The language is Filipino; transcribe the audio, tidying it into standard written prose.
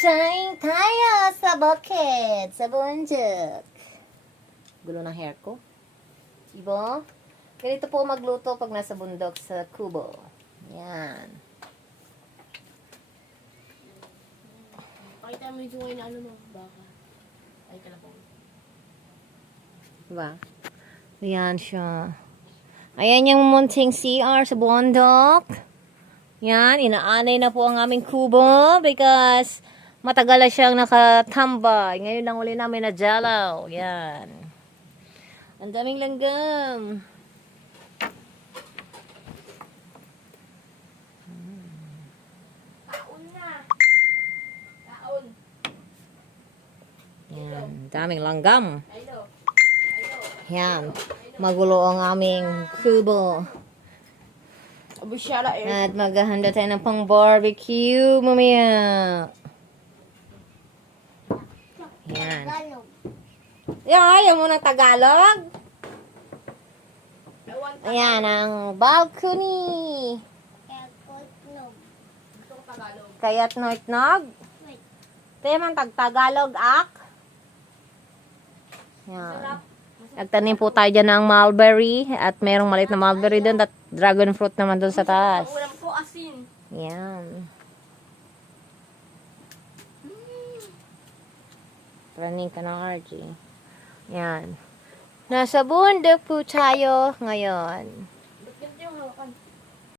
Shine tayo sa bukid, sa bundok. Gulo ng hair ko. Diba? Ganito po magluto pag nasa bundok sa kubo. Yan. Pakita mo yung sungay na ano mo, baka. Ay, kalabang. Diba? Ayan siya. Ayan yung munting CR sa bundok. Yan, inaanay na po ang aming kubo because matagal na siyang nakatambay. Ngayon lang uli namin na jalaw. Yan. Ang daming langgam. Taon na. Taon. Yan, daming langgam. Aylo. Yan, magulo ang aming kubo. Abusyala eh. At maghahanda tayo ng pang barbecue mamaya. Yan. Yan, ayaw mo ng Tagalog? Ayan, ang balcony. Gusto ko Tagalog. Kaya't noit-nog. Tayo man tag-Tagalog ak. Yan. Nagtanim po tayo dyan ng mulberry at merong maliit na mulberry doon at dragon fruit naman doon sa taas. Ang ulam ko asin. Yan. Praning ka ng RG. Yan. Nasa bundok po tayo ngayon. Ba't ganito yung hawakan?